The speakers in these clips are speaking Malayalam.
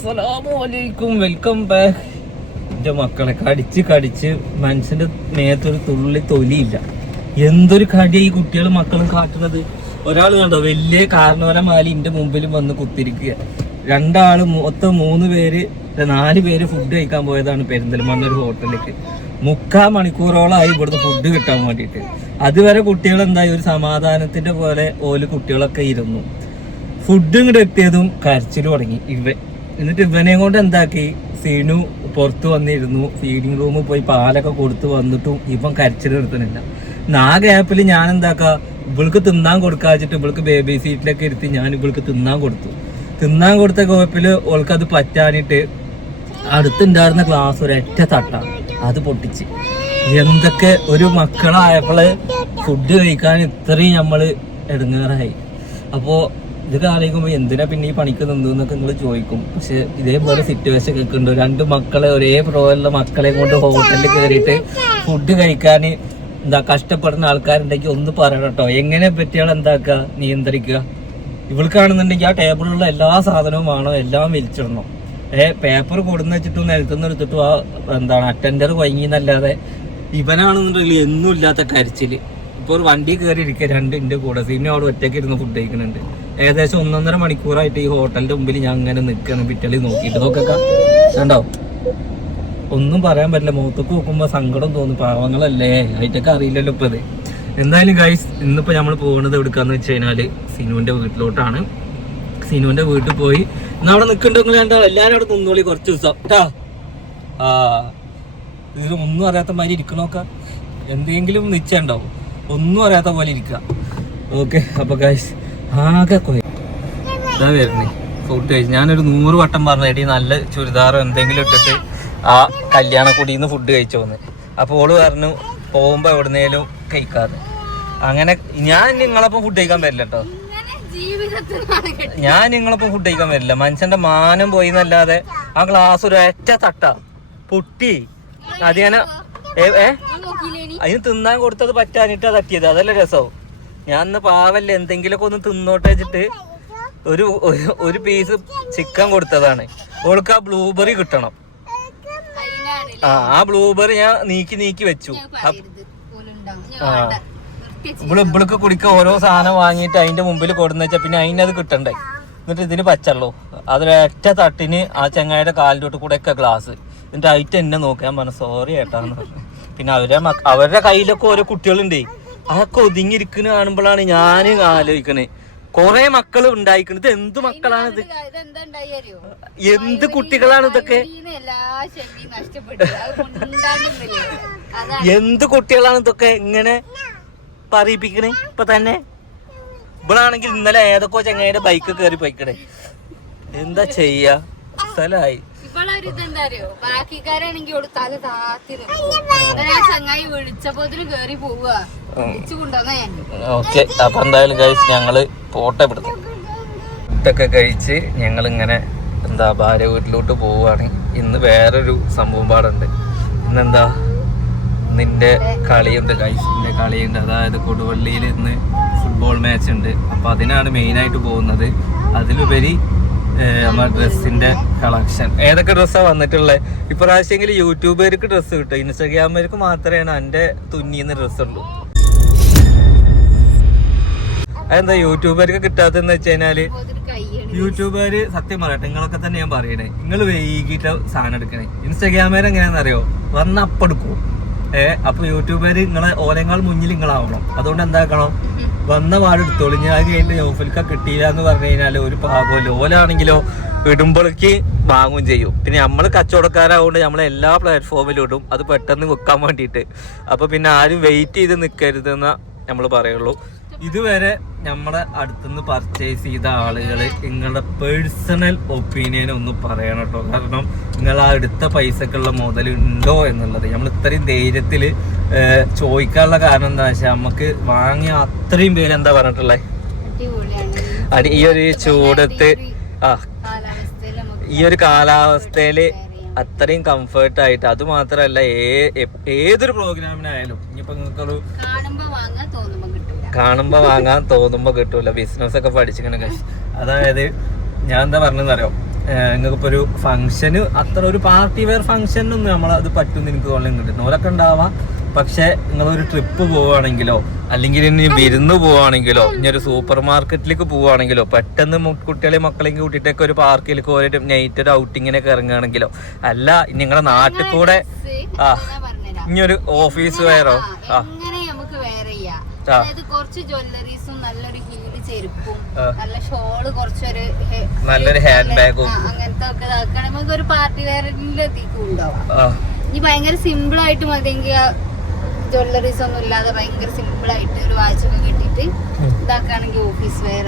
അസ്സലാമലൈക്കും, വെൽക്കം ബാക്ക്. എൻ്റെ മക്കളെ കടിച്ച് മനുഷ്യന്റെ മേത്തൊരു തുള്ളി തൊലിയില്ല. എന്തൊരു കടിയാ ഈ കുട്ടികളും മക്കളും കാട്ടുന്നത്. ഒരാൾ കണ്ടോ വലിയ കാരണവരമാലി എൻ്റെ മുമ്പിലും വന്ന് കുത്തിരിക്കുക. രണ്ടാള് മൊത്തം 4 പേര് ഫുഡ് കഴിക്കാൻ പോയതാണ് പെരിന്തൽമണ്ണ ഒരു ഹോട്ടലിലേക്ക്. 3/4 മണിക്കൂറോളമായി ഇവിടുന്ന് ഫുഡ് കിട്ടാൻ വേണ്ടിയിട്ട്. അതുവരെ കുട്ടികളെന്തായി ഒരു സമാധാനത്തിന്റെ പോലെ കുട്ടികളൊക്കെ ഇരുന്നു. ഫുഡ് ഇങ്ങോട്ട് എത്തിയതും കരച്ചിൽ തുടങ്ങി. എന്നിട്ട് ഇവനെയും കൊണ്ട് എന്താക്കി, സീനു പുറത്ത് വന്നിരുന്നു. ഫീഡിങ് റൂമിൽ പോയി പാലൊക്കെ കൊടുത്ത് വന്നിട്ടും ഇവൻ കരച്ചിൽ നിർത്തുന്നില്ല. ആ ഗ്യാപ്പിൽ ഞാൻ എന്താക്കാ, ഇവൾക്ക് തിന്നാൻ കൊടുക്കാച്ചിട്ട് ഇവൾക്ക് ബേബി സീറ്റിലൊക്കെ ഇരുത്തി ഞാൻ ഇവൾക്ക് തിന്നാൻ കൊടുത്ത കുഴപ്പില് ഓൾക്ക് അത് പറ്റാനിട്ട് അടുത്തുണ്ടായിരുന്ന ഗ്ലാസ് ഒരൊറ്റ തട്ട അത് പൊട്ടിച്ച്. എന്തൊക്കെ ഒരു മക്കളായപ്പോള് ഫുഡ് കഴിക്കാൻ ഇത്രയും നമ്മള് ഇടങ്ങേറായി. അപ്പോ ഇത് ആലോചിക്കുമ്പോൾ എന്തിനാ പിന്നെ ഈ പണിക്ക് നിന്നൊക്കെ നിങ്ങൾ ചോദിക്കും. പക്ഷെ ഇതേപോലെ സിറ്റുവേഷൻ കേൾക്കുന്നുണ്ട്. 2 മക്കളെ ഒരേ പ്രോയുള്ള മക്കളെ കൊണ്ട് ഹോട്ടലിൽ കയറിയിട്ട് ഫുഡ് കഴിക്കാൻ കഷ്ടപ്പെടുന്ന ആൾക്കാരുണ്ടെങ്കിൽ ഒന്ന് പറയണം കേട്ടോ. എങ്ങനെ പറ്റിയാൽ എന്താക്കുക, നിയന്ത്രിക്കുക. ഇവൾക്കാണെന്നുണ്ടെങ്കിൽ ആ ടേബിളിലുള്ള എല്ലാ സാധനവും ആണോ എല്ലാം വലിച്ചിടണം. പേപ്പർ കൊടുന്ന് വെച്ചിട്ടും നിലത്തുനിന്ന് എടുത്തിട്ടും അറ്റൻഡർ വൈകിന്നല്ലാതെ ഇവനാണെന്നുണ്ടെങ്കിൽ എന്നും ഇല്ലാത്ത കരച്ചില്. ഇപ്പോൾ ഒരു വണ്ടി കയറി ഇരിക്കുക 2 കൂടെ സീനിയും അവിടെ ഒറ്റയ്ക്ക് ഇരുന്ന് ഫുഡ് കഴിക്കുന്നുണ്ട്. ഏകദേശം 1.5 മണിക്കൂറായിട്ട് ഈ ഹോട്ടലിന്റെ മുമ്പിൽ ഞാൻ അങ്ങനെ നിൽക്കുകയാണ് പിറ്റളി നോക്കിയിട്ട്. നോക്കൊക്കെ കണ്ടോ, ഒന്നും പറയാൻ പറ്റില്ല. മുഖത്തൊക്കെ നോക്കുമ്പോൾ സങ്കടം തോന്നും. പാവങ്ങളല്ലേ, അതിറ്റൊക്കെ അറിയില്ലല്ലോ ഇപ്പൊ ഇത്. എന്തായാലും ഗൈസ്, ഇന്നിപ്പോ നമ്മൾ പോകുന്നത് എവിടുക്കാന്ന് വെച്ച് കഴിഞ്ഞാല് സിനുവിന്റെ വീട്ടിലോട്ടാണ്. സിനുവിന്റെ വീട്ടിൽ പോയി അവിടെ നിൽക്കണ്ടെങ്കിൽ എല്ലാരും അവിടെ നിന്നോളി കുറച്ച് ദിവസം കേട്ടാ. ഇതിൽ ഒന്നും അറിയാത്ത മാതിരി ഇരിക്കണോക്ക, എന്തെങ്കിലും നിശ്ചയം ഉണ്ടാവും. ഒന്നും അറിയാത്ത പോലെ ഇരിക്കുക. ഓക്കെ, അപ്പൊ ഗൈസ് ആകെ ഇതാ വരുന്നേ ഫുഡ് കഴിച്ച്. ഞാനൊരു 100 വട്ടം പറഞ്ഞ നല്ല ചുരിദാറോ എന്തെങ്കിലും ഇട്ടിട്ട് ആ കല്യാണക്കുടിയിൽ നിന്ന് ഫുഡ് കഴിച്ചോന്ന്. അപ്പോൾ ഓള് പറഞ്ഞു പോകുമ്പോ എവിടുന്നേലും കഴിക്കാതെ. അങ്ങനെ ഞാൻ നിങ്ങളപ്പം ഫുഡ് കഴിക്കാൻ വരില്ല കേട്ടോ. ഞാൻ നിങ്ങളപ്പം ഫുഡ് കഴിക്കാൻ വരില്ല. മനുഷ്യന്റെ മാനം പോയി എന്നല്ലാതെ ആ ഗ്ലാസ് ഒരൊറ്റ തട്ട പൊട്ടി. അത് ഞാൻ അതിന് തിന്നാൻ കൊടുത്തത് പറ്റാനിട്ടാ തട്ടിയത്. അതല്ല രസവും. ഞാൻ ഇന്ന് പാവല്ലേ എന്തെങ്കിലുമൊക്കെ ഒന്ന് തിന്നോട്ടെ വെച്ചിട്ട് ഒരു പീസ് ചിക്കൻ കൊടുത്തതാണ്. ഓൾക്ക് ആ ബ്ലൂബെറി കിട്ടണം. ആ ബ്ലൂബെറി ഞാൻ നീക്കി വെച്ചു. ഇവൾക്ക് കുടിക്കാൻ ഓരോ സാധനം വാങ്ങിയിട്ട് അതിന്റെ മുമ്പിൽ കൊടുന്ന് വെച്ചാൽ പിന്നെ അതിനത് കിട്ടണ്ടേ. എന്നിട്ട് ഇതിന് പച്ചള്ളൂ. അതൊരൊറ്റ തട്ടിന് ആ ചങ്ങായിയുടെ കാലിലോട്ട് കൂടെ ഒക്കെ ഗ്ലാസ്. എന്നിട്ട് ആയിട്ട് എന്നെ നോക്കാൻ പറഞ്ഞു സോറി ഏട്ടാന്ന് പറഞ്ഞു. പിന്നെ അവരുടെ കയ്യിലൊക്കെ ഓരോ കുട്ടികളുണ്ടേ. അതൊക്കെ ഒതുങ്ങിയിരിക്കുന്ന കാണുമ്പോഴാണ് ഞാൻ ആലോചിക്കണേ, കൊറേ മക്കള് ഉണ്ടായിക്കണത്. എന്ത് മക്കളാണിത്, എന്ത് കുട്ടികളാണ് ഇതൊക്കെ, എന്ത് കുട്ടികളാണ് ഇതൊക്കെ ഇങ്ങനെ പറയിപ്പിക്കണേ. ഇപ്പൊ തന്നെ ഇവളാണെങ്കിൽ ഇന്നലെ ഏതൊക്കെ ചങ്ങയുടെ ബൈക്ക് കയറി പോയിക്കണേ. എന്താ ചെയ്യാ, സ്ഥലമായി. ഓക്കെ, അപ്പൊ എന്തായാലും കഴിച്ച് ഞങ്ങള് പോട്ടെ. ഫുഡൊക്കെ കഴിച്ച് ഞങ്ങളിങ്ങനെ ഭാര്യ വീട്ടിലോട്ട് പോവുകയാണ്. ഇന്ന് വേറൊരു സംഭവം പാടുണ്ട്. ഇന്നെന്താ, നിന്റെ കളിയുണ്ട് ഗൈസിന്റെ കളിയുണ്ട്. അതായത് കൊടുവള്ളിയിൽ ഇന്ന് ഫുട്ബോൾ മാച്ച് ഉണ്ട്. അപ്പൊ അതിനാണ് മെയിനായിട്ട് പോകുന്നത്. അതിലുപരി നമ്മുടെ ഡ്രസ്സിന്റെ കളക്ഷൻ. ഏതൊക്കെ ഡ്രസ്സാണ് വന്നിട്ടുള്ളത് ഇപ്രാവശ്യമെങ്കിൽ? യൂട്യൂബർക്ക് ഡ്രസ്സ് കിട്ടും, ഇൻസ്റ്റാഗ്രാമർക്ക് മാത്രമേ എൻ്റെ തുന്നിന്ന് ഡ്രസ്സുള്ളൂ. അതെന്താ യൂട്യൂബർക്ക് കിട്ടാത്തെന്ന് വെച്ച് കഴിഞ്ഞാല്, യൂട്യൂബര് സത്യം പറയട്ടെ, നിങ്ങളൊക്കെ തന്നെ ഞാൻ പറയണേ, നിങ്ങൾ വൈകിട്ട് സാധനം എടുക്കണേ. ഇൻസ്റ്റാഗ്രാമർ എങ്ങനെയാണെന്ന് അറിയോ, വന്ന അപ്പെടുക്കും. അപ്പൊ യൂട്യൂബര് നിങ്ങളെ ഓലങ്ങൾ മുന്നിൽ നിങ്ങളാവണം. അതുകൊണ്ട് എന്താക്കണം, വന്ന പാട് എടുത്തോളൂ. ഞാൻ കഴിഞ്ഞിട്ട് യോഫിൽക്ക കിട്ടിയില്ല എന്ന് പറഞ്ഞു കഴിഞ്ഞാൽ ഒരു പാകമല്ലോ. ഓലാണെങ്കിലോ ഇടുമ്പോഴേക്ക് വാങ്ങുകയും ചെയ്യും. പിന്നെ നമ്മൾ കച്ചവടക്കാരായതുകൊണ്ട് നമ്മളെ എല്ലാ പ്ലാറ്റ്ഫോമിലും ഇടും, അത് പെട്ടെന്ന് വെക്കാൻ വേണ്ടിയിട്ട്. അപ്പൊ പിന്നെ ആരും വെയിറ്റ് ചെയ്ത് നിൽക്കരുതെന്ന നമ്മൾ പറയുള്ളൂ. ഇതുവരെ നമ്മളെ അടുത്തുനിന്ന് പർച്ചേസ് ചെയ്ത ആളുകൾ നിങ്ങളുടെ പേഴ്സണൽ ഒപ്പീനിയൻ ഒന്ന് പറയണം കേട്ടോ. കാരണം നിങ്ങൾ ആ എടുത്ത പൈസക്കുള്ള മുതൽ ഉണ്ടോ എന്നുള്ളത് നമ്മൾ ഇത്രയും ധൈര്യത്തിൽ ചോദിക്കാനുള്ള കാരണം എന്താ വെച്ചാൽ, നമുക്ക് വാങ്ങിയ അത്രയും പേര് എന്താ പറഞ്ഞിട്ടുള്ളത്, ഈ ഒരു ചൂടത്ത് ഈ ഒരു കാലാവസ്ഥയില് അത്രയും കംഫർട്ടായിട്ട്. അത് മാത്രമല്ല, ഏതൊരു പ്രോഗ്രാമിനായാലും ഇനിയിപ്പോ നിങ്ങൾക്കൊരു കാണുമ്പോ വാങ്ങാൻ തോന്നുമ്പോ കിട്ടൂല. ബിസിനസ് ഒക്കെ പഠിച്ചിങ്ങനെ. അതായത് ഞാൻ എന്താ പറഞ്ഞെന്നറിയോ, നിങ്ങൾക്കിപ്പോൾ ഒരു ഫംഗ്ഷന് അത്ര ഒരു പാർട്ടി വെയർ ഫംഗ്ഷനൊന്നും നമ്മളത് പറ്റുമെന്ന് എനിക്ക് തോന്നുന്നു കിട്ടുന്നു ഓരൊക്കെ ഉണ്ടാവാം. പക്ഷെ നിങ്ങളൊരു ട്രിപ്പ് പോവുകയാണെങ്കിലോ അല്ലെങ്കിൽ ഇനി വിരുന്ന് പോവുകയാണെങ്കിലോ ഇനി ഒരു സൂപ്പർ മാർക്കറ്റിലേക്ക് പോവുകയാണെങ്കിലോ പെട്ടെന്ന് കുട്ടികളെയും മക്കളെയും കൂട്ടിയിട്ടൊക്കെ ഒരു പാർക്കിലേക്ക് ഒരു നൈറ്റ് ഒരു ഔട്ടിങ്ങിനൊക്കെ ഇറങ്ങുകയാണെങ്കിലോ അല്ല നിങ്ങളുടെ നാട്ടിൽ കൂടെ ഇനി ഒരു ഓഫീസ് വെയറോ കുറച്ച് ജ്വല്ലറീസും നല്ലൊരു ഹീല് ചെരുപ്പും നല്ല ഷോള് കുറച്ചൊരു നല്ലൊരു ഹാൻഡ് ബാഗും അങ്ങനത്തെ ഒക്കെ ഇതാക്കണം നമുക്ക് ഒരു പാർട്ടി വെയറിന്റെ എത്തിക്കും ഉണ്ടാവാം. ഇനി ഭയങ്കര സിമ്പിൾ ആയിട്ട് മതിയെങ്കിൽ ജ്വല്ലറീസ് ഒന്നും ഇല്ലാതെ ഭയങ്കര സിമ്പിൾ ആയിട്ട് ഒരു വാച്ചൊക്കെ കിട്ടിയിട്ട് ഇതാക്കുകയാണെങ്കിൽ ഓഫീസ് വെയർ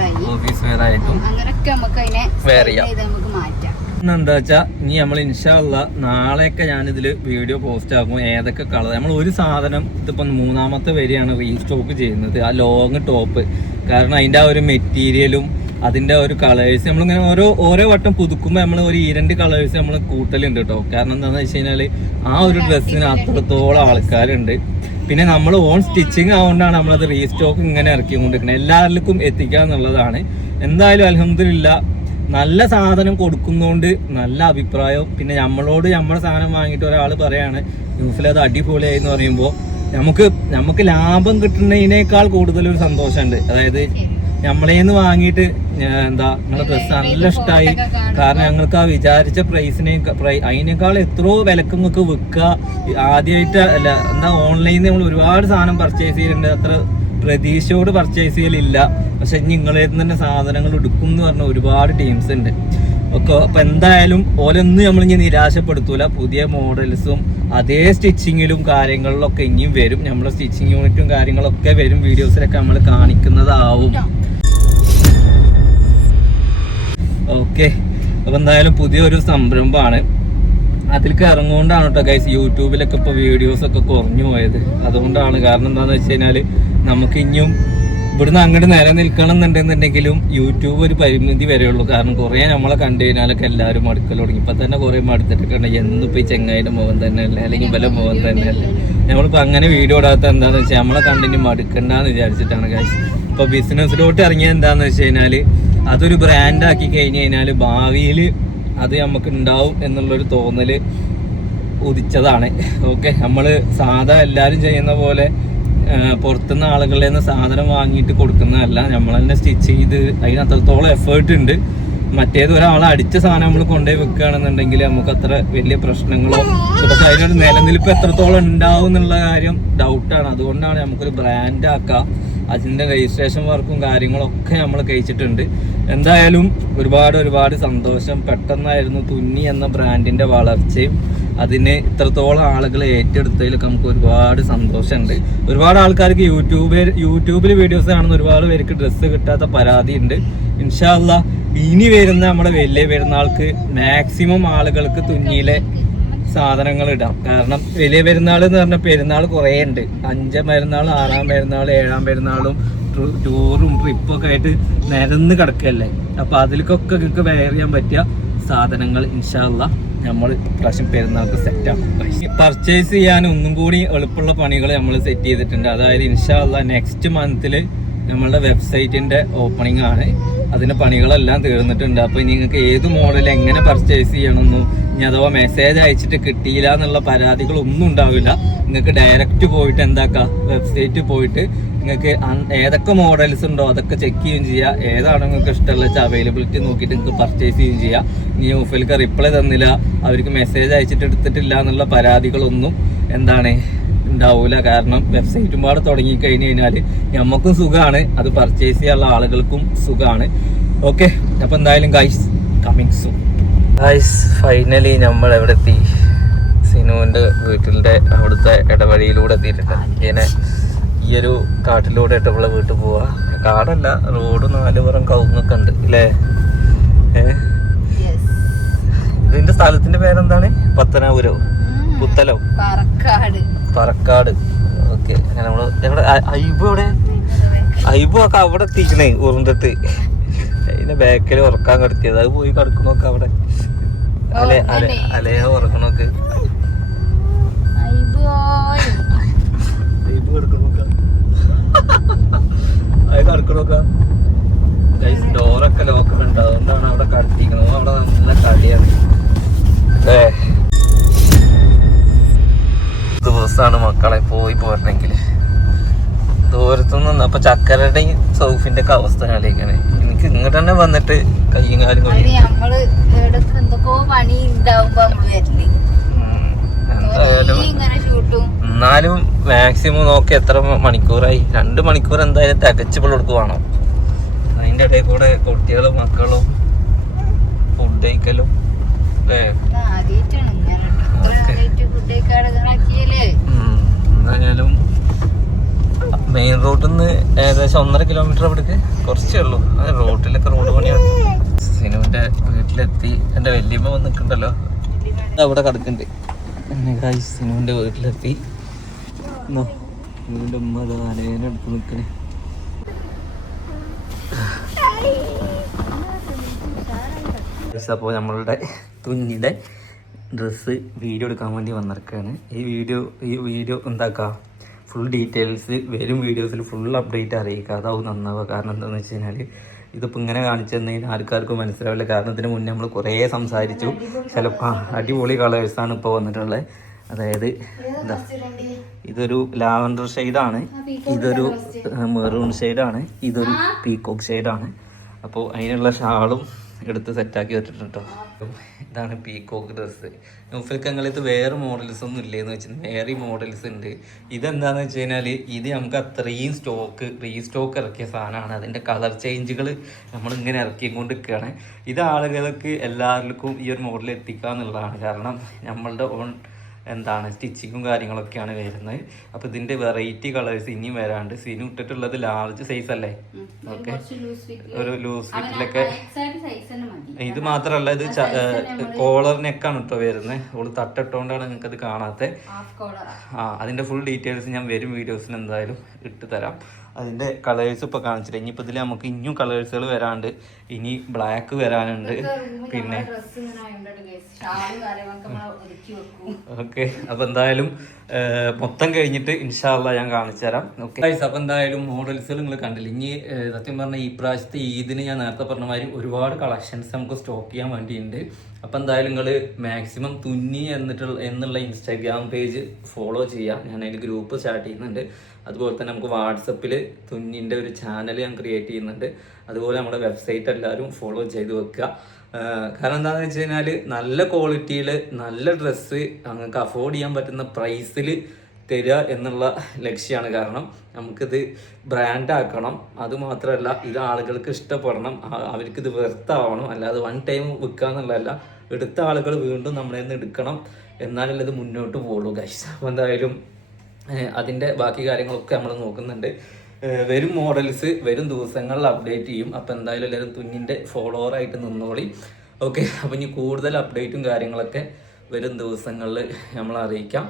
ആയിട്ടും അങ്ങനെയൊക്കെ നമുക്ക് അതിനെ നമുക്ക് മാറ്റാം. എന്താ വെച്ചാ ഇനി നമ്മൾ ഇൻഷാ അല്ലാഹ് നാളെയൊക്കെ ഞാനിതിൽ വീഡിയോ പോസ്റ്റ് ആക്കും ഏതൊക്കെ കളർ നമ്മൾ ഒരു സാധനം ഇതിപ്പം 3ാമത്തെ വരെയാണ് റീസ്റ്റോക്ക് ചെയ്യുന്നത് ആ ലോങ് ടോപ്പ്. കാരണം അതിൻ്റെ ആ ഒരു മെറ്റീരിയലും അതിൻ്റെ ഒരു കളേഴ്സ് നമ്മളിങ്ങനെ ഓരോ വട്ടം പുതുക്കുമ്പോൾ നമ്മൾ ഒരു 2 കളേഴ്സ് നമ്മൾ കൂട്ടലുണ്ട് കേട്ടോ. കാരണം എന്താണെന്ന് വെച്ച് കഴിഞ്ഞാൽ ആ ഒരു ഡ്രസ്സിന് അത്രത്തോളം ആൾക്കാരുണ്ട്. പിന്നെ നമ്മൾ ഓൺ സ്റ്റിച്ചിങ് ആവുകൊണ്ടാണ് നമ്മളത് റീസ്റ്റോക്ക് ഇങ്ങനെ ഇറക്കിക്കൊണ്ടിരിക്കുന്നത്. എല്ലാവർക്കും എത്തിക്കുക എന്നുള്ളതാണ്. എന്തായാലും അൽഹംദുലില്ലാഹ് നല്ല സാധനം കൊടുക്കുന്നതുകൊണ്ട് നല്ല അഭിപ്രായം. പിന്നെ നമ്മളോട് നമ്മുടെ സാധനം വാങ്ങിയിട്ട് ഒരാൾ പറയാണ് ന്യൂസിൽ അത് അടിപൊളിയായി എന്ന് പറയുമ്പോൾ നമുക്ക് ലാഭം കിട്ടുന്നതിനേക്കാൾ കൂടുതലൊരു സന്തോഷമുണ്ട്. അതായത് നമ്മളേന്ന് വാങ്ങിയിട്ട് നിങ്ങളുടെ ഡ്രസ്സ് നല്ല ഇഷ്ടമായി. കാരണം ഞങ്ങൾക്ക് ആ വിചാരിച്ച അതിനേക്കാൾ എത്രയോ വിലക്ക് നിങ്ങൾക്ക് വിൽക്കുക. ആദ്യമായിട്ട് ഓൺലൈനിൽ നമ്മൾ ഒരുപാട് സാധനം പർച്ചേസ് ചെയ്യുന്നുണ്ട്. അത്ര പ്രതീക്ഷയോട് പർച്ചേസ് ചെയ്യലില്ല. പക്ഷെ നിങ്ങളെ തന്നെ സാധനങ്ങൾ എടുക്കും എന്ന് പറഞ്ഞ ഒരുപാട് ടീംസ് ഉണ്ട് ഒക്കെ. അപ്പൊ എന്തായാലും ഓരോന്നും നമ്മളിങ്ങനെ നിരാശപ്പെടുത്തൂല. പുതിയ മോഡൽസും അതേ സ്റ്റിച്ചിങ്ങിലും കാര്യങ്ങളിലൊക്കെ ഇനിയും വരും. നമ്മുടെ സ്റ്റിച്ചിങ് യൂണിറ്റും കാര്യങ്ങളൊക്കെ വരും. വീഡിയോസിലൊക്കെ നമ്മൾ കാണിക്കുന്നതാവും. ഓക്കെ, അപ്പൊ എന്തായാലും പുതിയൊരു സംരംഭമാണ്. അതിലേക്ക് ഇറങ്ങുകൊണ്ടാണ് കേട്ടോ ഗൈസ് യൂട്യൂബിലൊക്കെ ഇപ്പോൾ വീഡിയോസൊക്കെ കുറഞ്ഞു പോയത്. അതുകൊണ്ടാണ്. കാരണം എന്താണെന്ന് വെച്ച് കഴിഞ്ഞാൽ നമുക്ക് ഇനിയും ഇവിടുന്ന് അങ്ങോട്ട് നിലനിൽക്കണം എന്നുണ്ടെന്നുണ്ടെങ്കിലും യൂട്യൂബ് ഒരു പരിമിതി വരെയുള്ളൂ. കാരണം കുറേ നമ്മളെ കണ്ടു കഴിഞ്ഞാലൊക്കെ എല്ലാവരും മടുക്കൽ തുടങ്ങി. ഇപ്പം തന്നെ കുറേ മടുത്തിട്ടൊക്കെ ഉണ്ട്. എന്നിപ്പോൾ ഈ ചെങ്ങായിയുടെ മുഖം തന്നെ അല്ലേ അല്ലെങ്കിൽ വല്ല മുഖം തന്നെ അല്ലേ. നമ്മളിപ്പോൾ അങ്ങനെ വീഡിയോ ഇടാത്ത എന്താണെന്ന് വെച്ചാൽ നമ്മളെ കണ്ടിന് മടുക്കണ്ടെന്ന് വിചാരിച്ചിട്ടാണ് ഗൈസ്. ഇപ്പോൾ ബിസിനസ്സിലോട്ട് ഇറങ്ങിയത് എന്താണെന്ന് വെച്ച് കഴിഞ്ഞാൽ അതൊരു ബ്രാൻഡാക്കി കഴിഞ്ഞ് കഴിഞ്ഞാൽ ഭാവിയിൽ അത് നമുക്ക് ഉണ്ടാവും എന്നുള്ളൊരു തോന്നല് ഉദിച്ചതാണ്. ഓക്കെ, നമ്മൾ സാധാ എല്ലാവരും ചെയ്യുന്ന പോലെ പുറത്തുനിന്ന് ആളുകളിൽ നിന്ന് സാധനം വാങ്ങിയിട്ട് കൊടുക്കുന്നതല്ല. നമ്മൾ തന്നെ സ്റ്റിച്ച് ചെയ്ത് അതിന് അത്രത്തോളം എഫേർട്ട് ഉണ്ട്. മറ്റേത് ഒരാളെ അടിച്ച സാധനം നമ്മൾ കൊണ്ടുപോയി വെക്കുകയാണെന്നുണ്ടെങ്കിൽ നമുക്ക് അത്ര വലിയ പ്രശ്നങ്ങളോ പക്ഷെ അതിനൊരു നിലനിൽപ്പ് എത്രത്തോളം ഉണ്ടാവും എന്നുള്ള കാര്യം ഡൗട്ടാണ്. അതുകൊണ്ടാണ് നമുക്കൊരു ബ്രാൻഡ് ആക്കാം. അതിൻ്റെ രജിസ്ട്രേഷൻ വർക്കും കാര്യങ്ങളൊക്കെ നമ്മൾ കഴിച്ചിട്ടുണ്ട്. എന്തായാലും ഒരുപാട് സന്തോഷം. പെട്ടെന്നായിരുന്നു തുന്നി എന്ന ബ്രാൻഡിൻ്റെ വളർച്ചയും അതിന് ഇത്രത്തോളം ആളുകൾ ഏറ്റെടുത്തതിലൊക്കെ നമുക്ക് ഒരുപാട് സന്തോഷമുണ്ട്. ഒരുപാട് ആൾക്കാർക്ക് യൂട്യൂബിൽ വീഡിയോസ് കാണുന്ന ഒരുപാട് പേർക്ക് ഡ്രസ്സ് കിട്ടാത്ത പരാതി ഉണ്ട്. ഇൻഷാ അല്ലാഹ് ഇനി വരുന്ന നമ്മുടെ വലിയ പെരുന്നാൾക്ക് മാക്സിമം ആളുകൾക്ക് തുന്നിയിലെ സാധനങ്ങൾ ഇടാം. കാരണം വലിയ പെരുന്നാൾ എന്ന് പറഞ്ഞാൽ പെരുന്നാൾ കുറേ ഉണ്ട്. 5 പെരുന്നാൾ, 6 പെരുന്നാൾ, 7 പെരുന്നാളും ടൂറും ട്രിപ്പൊക്കെ ആയിട്ട് നിരന്ന് കിടക്കല്ലേ. അപ്പോൾ അതിലേക്കൊക്കെ നിങ്ങൾക്ക് വെയർ ചെയ്യാൻ പറ്റിയ സാധനങ്ങൾ ഇൻഷാ അല്ലാഹ് നമ്മൾ പ്രാവശ്യം പെരുന്നാൾക്ക് സെറ്റാണ്. പർച്ചേസ് ചെയ്യാൻ ഒന്നും കൂടി എളുപ്പമുള്ള പണികൾ നമ്മൾ സെറ്റ് ചെയ്തിട്ടുണ്ട്. അതായത് ഇൻഷാ അല്ലാഹ് നെക്സ്റ്റ് മന്തിൽ നമ്മളുടെ വെബ്സൈറ്റിൻ്റെ ഓപ്പണിംഗ് ആണ്. അതിൻ്റെ പണികളെല്ലാം തീർന്നിട്ടുണ്ട്. അപ്പോൾ നിങ്ങൾക്ക് ഏത് മോഡൽ എങ്ങനെ പർച്ചേസ് ചെയ്യണമെന്നും ഇനി അഥവാ മെസ്സേജ് അയച്ചിട്ട് കിട്ടിയില്ല എന്നുള്ള പരാതികളൊന്നും ഉണ്ടാവില്ല. നിങ്ങൾക്ക് ഡയറക്റ്റ് പോയിട്ട് എന്താക്കാം, വെബ്സൈറ്റിൽ പോയിട്ട് നിങ്ങൾക്ക് ഏതൊക്കെ മോഡൽസ് ഉണ്ടോ അതൊക്കെ ചെക്ക് ചെയ്യുകയും ചെയ്യുക. ഏതാണ് നിങ്ങൾക്ക് ഇഷ്ടമുള്ള വെച്ചാൽ അവൈലബിലിറ്റി നോക്കിയിട്ട് നിങ്ങൾക്ക് പർച്ചേസ് ചെയ്യുകയും ചെയ്യുക. ഇനി ഓഫിലേക്ക് റിപ്ലൈ തന്നില്ല, അവർക്ക് മെസ്സേജ് അയച്ചിട്ട് എടുത്തിട്ടില്ല എന്നുള്ള പരാതികളൊന്നും ഉണ്ടാവില്ല. കാരണം വെബ്സൈറ്റും പാടെ തുടങ്ങിക്കഴിഞ്ഞ് കഴിഞ്ഞാൽ നമുക്കും സുഖമാണ്, അത് പർച്ചേസ് ചെയ്യാനുള്ള ആളുകൾക്കും സുഖമാണ്. ഓക്കെ, അപ്പോൾ എന്തായാലും guys coming soon. Guys finally നമ്മൾ എവിടെ എത്തി? സിനുവിൻ്റെ വീട്ടിൻ്റെ അവിടുത്തെ ഇടവഴിയിലൂടെ എത്തിയിട്ടുണ്ട്. ഇങ്ങനെ ഈ ഒരു കാട്ടിലൂടെ ആയിട്ട് നമ്മളെ വീട്ടിൽ പോവാ. കാടല്ല, റോഡ് 4 പുറം കവുങ്ങൊക്കെ ഉണ്ട് അല്ലേ? ഇതിന്റെ സ്ഥലത്തിന്റെ പേരെന്താണ്? പത്തനാപുരോ പുത്തലോ പറക്കാട്. ഓക്കെ, അങ്ങനെ നമ്മള് എവിടെ ഐബു എവിടെ? ഐബു ഒക്കെ അവിടെ എത്തിക്കണേ ഉറുണ്ടിട്ട്. അതിന്റെ ബാക്കിൽ ഉറക്കാൻ കിടത്തിയത്. അത് പോയി കിടക്കണോക്കെ അവിടെ. അലേ ഉറക്കണോക്ക് ഐബു കിടക്കണോക്ക. അത് കിടക്കണോക്ക ഡോറൊക്കെ ലോക്കലുണ്ട്, അതുകൊണ്ടാണ് അവിടെ കടത്തിക്കുന്നത്. അവിടെ നല്ല കടിയാണ്. ദിവസമാണ് മക്കളെ പോയി പോരണമെങ്കിൽ. ദൂരത്തുനിന്ന് അപ്പൊ ചക്കരയുടെയും സൗഫിന്റെ ഒക്കെ അവസ്ഥ ആലോചിക്കണേ. എനിക്ക് ഇങ്ങോട്ട് തന്നെ വന്നിട്ട് കയ്യും കാലും എന്നാലും മാക്സിമം നോക്കി എത്ര മണിക്കൂറായി? 2 മണിക്കൂർ എന്തായാലും തികച്ചപ്പോൾ വേണം. അതിന്റെ ഇടയിൽ കൂടെ കുട്ടികളും മക്കളും ഫുഡ് കഴിക്കലും എന്തായാലും മെയിൻ റോഡിൽ നിന്ന് ഏകദേശം 1.5 കിലോമീറ്റർ അവിടേക്ക് കുറച്ചേ ഉള്ളൂ. അത് റോഡിലൊക്കെ റോഡ് പണിയാണ്. സിനുവിന്റെ വീട്ടിലെത്തി. എന്റെ വല്യമ്മ വന്ന് നിൽക്കണ്ടല്ലോ, അവിടെ കിടക്കുന്നുണ്ട്. സിനുവിന്റെ വീട്ടിലെത്തി. സിനുവിന്റെ ഉമ്മ തലേനെടുത്ത് നിൽക്കണേ. അപ്പോൾ നമ്മളുടെ തുന്നിയുടെ ഡ്രസ്സ് വീഡിയോ എടുക്കാൻ വേണ്ടി വന്നിരിക്കുകയാണ്. ഈ വീഡിയോ എന്താക്കാം, ഫുൾ ഡീറ്റെയിൽസ് വരും വീഡിയോസിൽ ഫുൾ അപ്ഡേറ്റ് അറിയിക്കുക. അതാവും നന്നാവുക. കാരണം എന്താണെന്ന് വെച്ച് കഴിഞ്ഞാൽ ഇതിപ്പോൾ ഇങ്ങനെ കാണിച്ചു തന്നതിന് ആർക്കാർക്കും മനസ്സിലാവില്ല. കാരണം ഇതിന് മുന്നേ നമ്മൾ കുറേ സംസാരിച്ചു. ചിലപ്പോൾ അടിപൊളി കളേഴ്സാണ് ഇപ്പോൾ വന്നിട്ടുള്ളത്. അതായത് എന്താ, ഇതൊരു ലാവൻഡർ ഷെയ്ഡാണ്, ഇതൊരു മെറൂൺ ഷെയ്ഡാണ്, ഇതൊരു പീക്കോക്ക് ഷെയ്ഡാണ്. അപ്പോൾ അതിനുള്ള ഷാളും എടുത്ത് സെറ്റാക്കി വെച്ചിട്ടുണ്ട് കേട്ടോ. ഇതാണ് പീക്കോക്ക് ഡ്രസ്സ്. നൗഫൽക്ക് ഞങ്ങളിത് വേറെ മോഡൽസ് ഒന്നും ഇല്ലേന്ന് വെച്ചാൽ വേറെ മോഡൽസ് ഉണ്ട്. ഇതെന്താണെന്ന് വെച്ച് കഴിഞ്ഞാൽ ഇത് നമുക്ക് അത്രയും റീസ്റ്റോക്ക് ഇറക്കിയ സാധനമാണ്. അതിൻ്റെ കളർ ചേഞ്ചുകൾ നമ്മളിങ്ങനെ ഇറക്കിക്കൊണ്ടിരിക്കുകയാണ്. ഇത് ആളുകൾക്ക് എല്ലാവർക്കും ഈ ഒരു മോഡൽ എത്തിക്കുക എന്നുള്ളതാണ്. കാരണം നമ്മളുടെ ഓൺ സ്റ്റിച്ചിങ്ങും കാര്യങ്ങളൊക്കെയാണ് വരുന്നത്. അപ്പോൾ ഇതിൻ്റെ വെറൈറ്റി കളേഴ്സ് ഇനിയും വരാണ്ട്. സിനു ഇട്ടിട്ടുള്ളത് ലാർജ് സൈസ് അല്ലേ? ഓക്കെ, ഒരു ലൂസ് ഫിറ്റിലൊക്കെ. ഇത് മാത്രമല്ല, ഇത് കോളർ നെക്കാണ് കേട്ടോ വരുന്നത്. ഓള് തട്ടിട്ടുകൊണ്ടാണ് നിങ്ങൾക്ക് അത് കാണാത്തത്. അതിൻ്റെ ഫുൾ ഡീറ്റെയിൽസ് ഞാൻ വരും വീഡിയോസിൽ എന്തായാലും ഇട്ട് തരാം. അതിൻ്റെ കളേഴ്സ് ഇപ്പോൾ കാണിച്ചിട്ട് ഇനിയിപ്പോൾ ഇതിൽ നമുക്ക് ഇനിയും കളേഴ്സുകൾ വരാണ്ട്. ഇനി ബ്ലാക്ക് വരാനുണ്ട്. പിന്നെ ഓക്കെ, അപ്പോൾ എന്തായാലും മൊത്തം കഴിഞ്ഞിട്ട് ഇൻഷാ അല്ലാഹ് ഞാൻ കാണിച്ചു തരാം. ഓക്കെ, അപ്പോൾ എന്തായാലും മോഡൽസുകൾ നിങ്ങൾ കണ്ടില്ല. ഇനി സത്യം പറഞ്ഞാൽ ഈ പ്രാവശ്യത്തെ ഈദിന് ഞാൻ നേരത്തെ പറഞ്ഞ മാതിരി ഒരുപാട് കളക്ഷൻസ് നമുക്ക് സ്റ്റോക്ക് ചെയ്യാൻ വേണ്ടിയിട്ടുണ്ട്. അപ്പോൾ എന്തായാലും നിങ്ങൾ മാക്സിമം തുന്നി എന്നുള്ള ഇൻസ്റ്റാഗ്രാം പേജ് ഫോളോ ചെയ്യുക. ഞാൻ അതിൽ ഗ്രൂപ്പ് സ്റ്റാർട്ട് ചെയ്യുന്നുണ്ട്. അതുപോലെ തന്നെ നമുക്ക് വാട്സപ്പിൽ തുന്നിൻ്റെ ഒരു ചാനൽ ഞാൻ ക്രിയേറ്റ് ചെയ്യുന്നുണ്ട്. അതുപോലെ നമ്മുടെ വെബ്സൈറ്റ് എല്ലാവരും ഫോളോ ചെയ്ത് വെക്കുക. കാരണം എന്താണെന്ന് വെച്ച് കഴിഞ്ഞാൽ നല്ല ക്വാളിറ്റിയിൽ നല്ല ഡ്രസ്സ് നിങ്ങൾക്ക് അഫോർഡ് ചെയ്യാൻ പറ്റുന്ന പ്രൈസിൽ തരിക എന്നുള്ള ലക്ഷ്യമാണ്. കാരണം നമുക്കിത് ബ്രാൻഡാക്കണം. അതുമാത്രമല്ല, ഇത് ആളുകൾക്ക് ഇഷ്ടപ്പെടണം, അവർക്കിത് വെർത്താവണം. അല്ലാതെ 1 ടൈം വിൽക്കുക എന്നുള്ളതല്ല, എടുത്ത ആളുകൾ വീണ്ടും നമ്മളെ നിന്ന് എടുക്കണം. എന്നാലല്ലേ ഇത് മുന്നോട്ട് പോകുള്ളൂ ഗൈസ്. അപ്പോൾ എന്തായാലും അതിൻ്റെ ബാക്കി കാര്യങ്ങളൊക്കെ നമ്മൾ നോക്കുന്നുണ്ട്. വരും മോഡൽസ് വരും ദിവസങ്ങളിൽ അപ്ഡേറ്റ് ചെയ്യും. അപ്പോൾ എന്തായാലും എല്ലാവരും തുന്നിൻ്റെ ഫോളോവറായിട്ട് നിന്നോളി. ഓക്കെ, അപ്പോൾ ഇനി കൂടുതൽ അപ്ഡേറ്റും കാര്യങ്ങളൊക്കെ വരും ദിവസങ്ങളിൽ നമ്മൾ അറിയിക്കാം.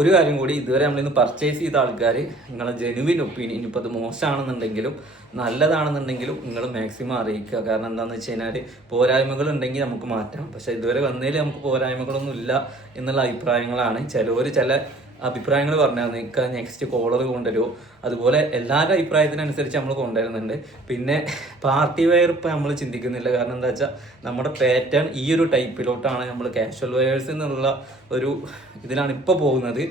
ഒരു കാര്യം കൂടി, ഇതുവരെ നമ്മളിന്ന് പർച്ചേസ് ചെയ്ത ആൾക്കാർ നിങ്ങളെ ജെനുവിൻ ഒപ്പീനിയൻ, ഇനിയിപ്പോൾ അത് മോശമാണെന്നുണ്ടെങ്കിലും നല്ലതാണെന്നുണ്ടെങ്കിലും നിങ്ങൾ മാക്സിമം അറിയിക്കുക. കാരണം എന്താണെന്ന് വെച്ച് കഴിഞ്ഞാൽ പോരായ്മകളുണ്ടെങ്കിൽ നമുക്ക് മാറ്റാം. പക്ഷേ ഇതുവരെ വന്നതിൽ നമുക്ക് പോരായ്മകളൊന്നും ഇല്ല എന്നുള്ള അഭിപ്രായങ്ങളാണ്. ചില അഭിപ്രായങ്ങൾ പറഞ്ഞാൽ നിങ്ങൾക്ക് നെക്സ്റ്റ് കോളർ കൊണ്ടുവരുമോ, അതുപോലെ എല്ലാവരുടെ അഭിപ്രായത്തിനനുസരിച്ച് നമ്മൾ കൊണ്ടുവരുന്നുണ്ട്. പിന്നെ പാർട്ടി വെയർ ഇപ്പം നമ്മൾ ചിന്തിക്കുന്നില്ല. കാരണം എന്താ വെച്ചാൽ നമ്മുടെ പാറ്റേൺ ഈ ഒരു ടൈപ്പിലോട്ടാണ്. നമ്മൾ കാഷ്വൽ വെയേഴ്സ് എന്നുള്ള ഒരു ഇതിലാണ് ഇപ്പോൾ പോകുന്നത്.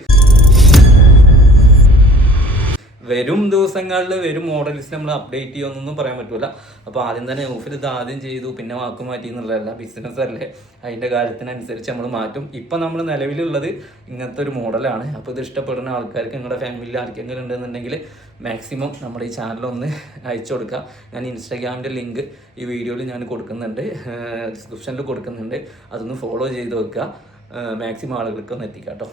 വരും ദിവസങ്ങളിൽ വരും മോഡൽസ് നമ്മൾ അപ്ഡേറ്റ് ചെയ്യുമെന്നൊന്നും പറയാൻ പറ്റില്ല. അപ്പോൾ ആദ്യം തന്നെ ഓഫിൽ ഇത് ആദ്യം ചെയ്തു പിന്നെ വാക്ക് മാറ്റി എന്നുള്ളതല്ല, ബിസിനസ് അല്ലേ, അതിൻ്റെ കാര്യത്തിനനുസരിച്ച് നമ്മൾ മാറ്റും. ഇപ്പം നമ്മൾ നിലവിലുള്ളത് ഇങ്ങനത്തെ ഒരു മോഡലാണ്. അപ്പോൾ ഇത് ഇഷ്ടപ്പെടുന്ന ആൾക്കാർക്ക് നിങ്ങളുടെ ഫാമിലിയിൽ ആർക്കെങ്കിലും ഉണ്ടെന്നുണ്ടെങ്കിൽ മാക്സിമം നമ്മുടെ ഈ ചാനലൊന്ന് അയച്ചു കൊടുക്കുക. ഞാൻ ഇൻസ്റ്റാഗ്രാമിൻ്റെ ലിങ്ക് ഈ വീഡിയോയിൽ ഞാൻ കൊടുക്കുന്നുണ്ട്, ഡിസ്ക്രിപ്ഷനിൽ കൊടുക്കുന്നുണ്ട്. അതൊന്ന് ഫോളോ ചെയ്ത് വെക്കുക. മാക്സിമം ആളുകൾക്കൊന്ന് എത്തിക്കാം കേട്ടോ.